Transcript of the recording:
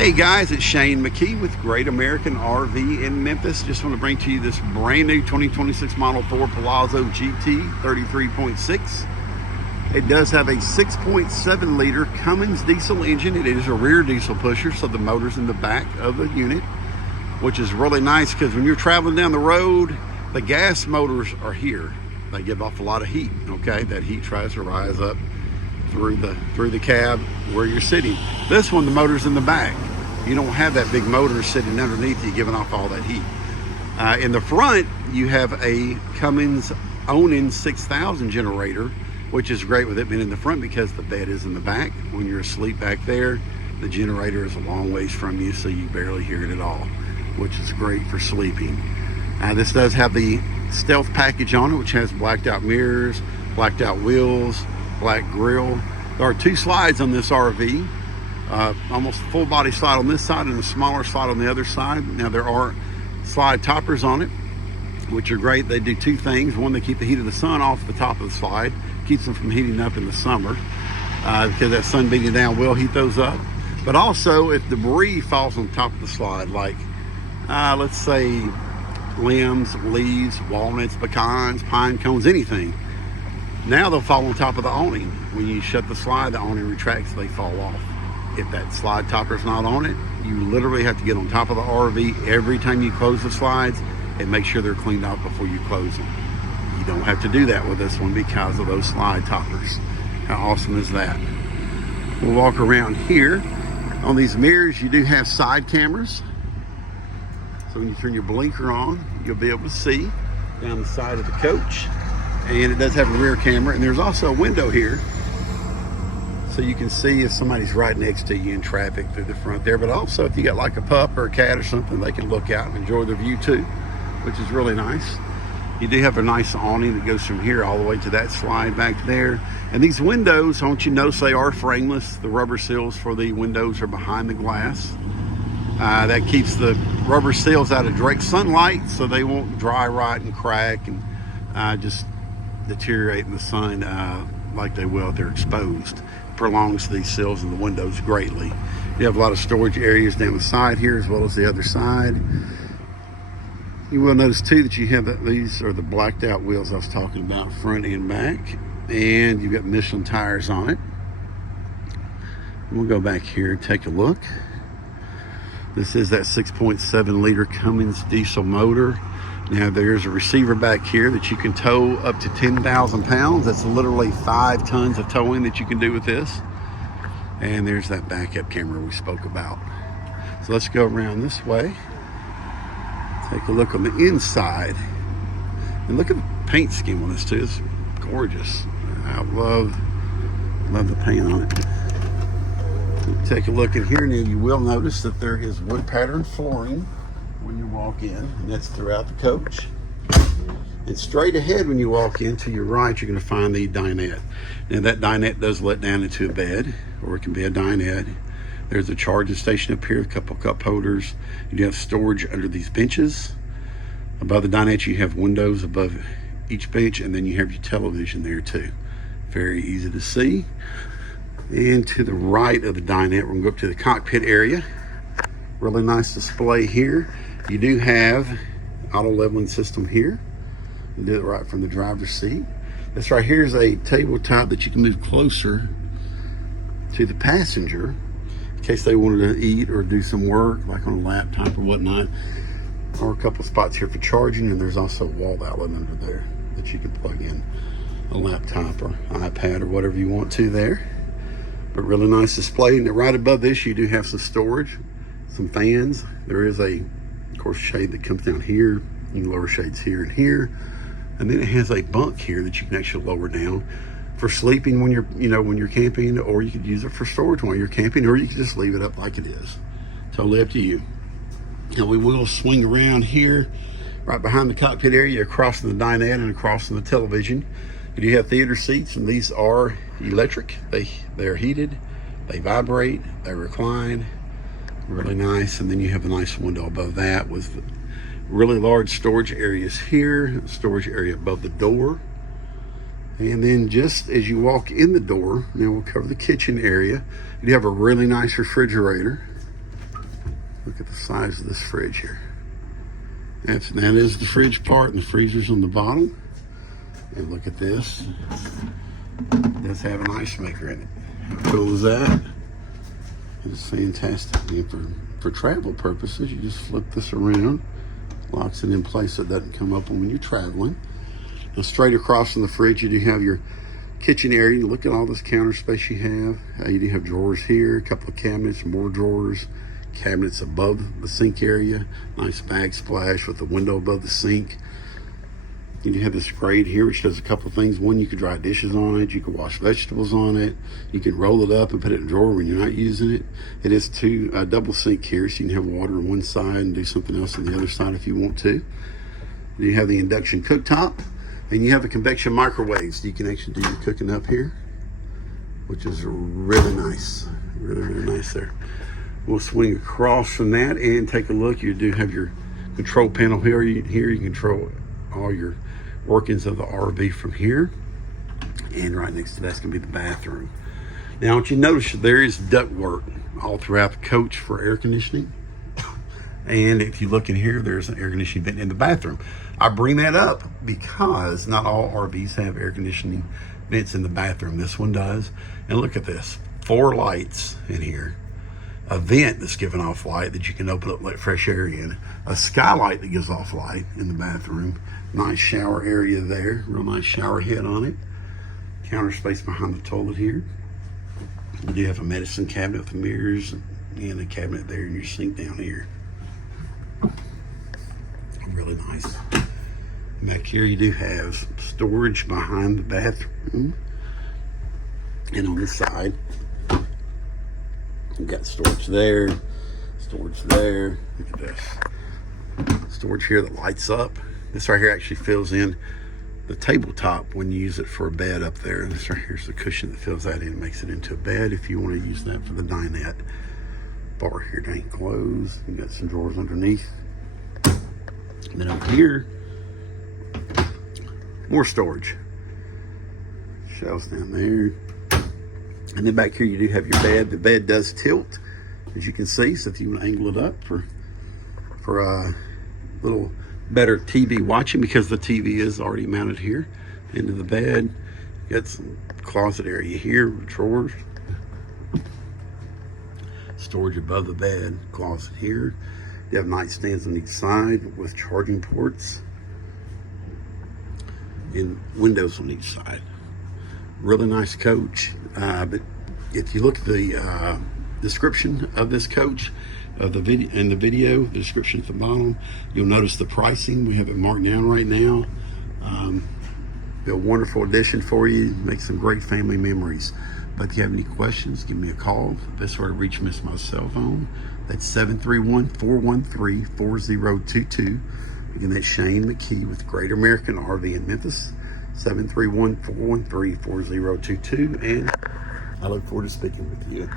Hey guys, it's Shayne McKee with Great American RV in Memphis. Just want to bring to you this brand new 2026 model Thor Palazzo GT 33.6. It does have a 6.7 liter Cummins diesel engine. It is a rear diesel pusher, so the motor's in the back of the unit, which is really nice because when you're traveling down the road, the gas motors are here. They give off a lot of heat, okay? That heat tries to rise up through the cab where you're sitting. This one, the motor's in the back. You don't have that big motor sitting underneath you giving off all that heat. In the front, you have a Cummins Onan 6000 generator, which is great with it being in the front because the bed is in the back. When you're asleep back there, the generator is a long ways from you, so you barely hear it at all, which is great for sleeping. This does have the stealth package on it, which has blacked out mirrors, blacked out wheels, black grille. There are two slides on this RV, almost full body slide on this side and a smaller slide on the other side. Now there are slide toppers on it, which are great. They do two things. One, they keep the heat of the sun off the top of the slide, keeps them from heating up in the summer, because that sun beating down will heat those up. But also, if debris falls on top of the slide, like let's say limbs, leaves, walnuts, pecans, pine cones, anything, now they'll fall on top of the awning. When you shut the slide, the awning retracts, they fall off. If that slide topper's not on it, you literally have to get on top of the RV every time you close the slides and make sure they're cleaned out before you close them. You don't have to do that with this one because of those slide toppers. How awesome is that? We'll walk around here. On these mirrors, you do have side cameras. So when you turn your blinker on, you'll be able to see down the side of the coach. And it does have a rear camera, and there's also a window here, so you can see if somebody's right next to you in traffic through the front there. But also, if you got like a pup or a cat or something, they can look out and enjoy the view too, which is really nice. You do have a nice awning that goes from here all the way to that slide back there. And these windows, I want you to notice they are frameless. The rubber seals for the windows are behind the glass. That keeps the rubber seals out of direct sunlight, so they won't dry rot and crack and just deteriorate in the sun like they will if they're exposed. Prolongs these sills and the windows greatly. You have a lot of storage areas down the side here as well as the other side. You will notice too that you have these are the blacked out wheels I was talking about, front and back, and you've got Michelin tires on it. We'll go back here and take a look. This is that 6.7 liter Cummins diesel motor. Now there's a receiver back here that you can tow up to 10,000 pounds. That's literally 5 tons of towing that you can do with this. And there's that backup camera we spoke about. So let's go around this way. Take a look on the inside. And look at the paint scheme on this too. It's gorgeous. I love the paint on it. Take a look in here now. You will notice that there is wood pattern flooring when you walk in, and that's throughout the coach. And straight ahead when you walk in to your right, you're going to find the dinette. Now that dinette does let down into a bed, or it can be a dinette. There's a charging station up here, a couple cup holders. You do have storage under these benches. Above the dinette you have windows above each bench, and then you have your television there too. Very easy to see. And to the right of the dinette, we're going to go up to the cockpit area. Really nice display here. You do have auto leveling system here. You do it right from the driver's seat. This right here is a tabletop that you can move closer to the passenger in case they wanted to eat or do some work, like on a laptop or whatnot. Or a couple of spots here for charging, and there's also a wall outlet under there that you can plug in a laptop or iPad or whatever you want to there. But really nice display. And right above this, you do have some storage, some fans. There is a, of course, shade that comes down here. You can lower shades here and here. And then it has a bunk here that you can actually lower down for sleeping when you're camping, or you could use it for storage while you're camping, or you can just leave it up like it is. Totally up to you. And we will swing around here, right behind the cockpit area, across from the dinette and across from the television. You do have theater seats, and these are electric. They're heated, they vibrate, they recline. Really nice. And then you have a nice window above that with really large storage areas here, storage area above the door. And then just as you walk in the door, now we'll cover the kitchen area. You have a really nice refrigerator. Look at the size of this fridge here. That is the fridge part, and the freezer's on the bottom. And look at this. It does have an ice maker in it. How cool is that? It's fantastic. And for travel purposes, you just flip this around, locks it in place so it doesn't come up when you're traveling. Now, straight across from the fridge, you do have your kitchen area. Look at all this counter space you have. You do have drawers here, a couple of cabinets, more drawers, cabinets above the sink area. Nice backsplash with the window above the sink. You do have this grate here, which does a couple of things. One, you could dry dishes on it. You could wash vegetables on it. You can roll it up and put it in a drawer when you're not using it. It is double sink here, so you can have water on one side and do something else on the other side if you want to. You have the induction cooktop, and you have the convection microwaves. You can actually do your cooking up here, which is really nice. Really, really nice there. We'll swing across from that and take a look. You do have your control panel here. Here you control all your workings of the RV from here, and right next to that's going to be the bathroom. Now, what you notice, there is ductwork all throughout the coach for air conditioning, and if you look in here, there's an air conditioning vent in the bathroom. I bring that up because not all RVs have air conditioning vents in the bathroom. This one does, and look at this, 4 lights in here, a vent that's giving off light that you can open up, let fresh air in, a skylight that gives off light in the bathroom, nice shower area there, real nice shower head on it, counter space behind the toilet here. You do have a medicine cabinet with mirrors and a cabinet there in your sink down here. Really nice. Back here you do have storage behind the bathroom, and on this side you've got storage there, storage there. Look at this. Storage here that lights up. This right here actually fills in the tabletop when you use it for a bed up there. And this right here is the cushion that fills that in, makes it into a bed if you want to use that for the dinette. Bar here ain't closed. You got some drawers underneath. And then over here, more storage. Shelves down there. And then back here you do have your bed. The bed does tilt, as you can see, so if you want to angle it up for a little better TV watching, because the TV is already mounted here into the bed. You got some closet area here, drawers, storage above the bed, closet here. You have nightstands on each side with charging ports and windows on each side. Really nice coach. But if you look at the description of this coach, the video, the description at the bottom, you'll notice the pricing. We have it marked down right now. Be a wonderful addition for you. Make some great family memories. But if you have any questions, give me a call. The best way to reach me is my cell phone. That's 731-413-4022. Again, that's Shayne McKee with Great American RV in Memphis. 731-413-4022. And I look forward to speaking with you.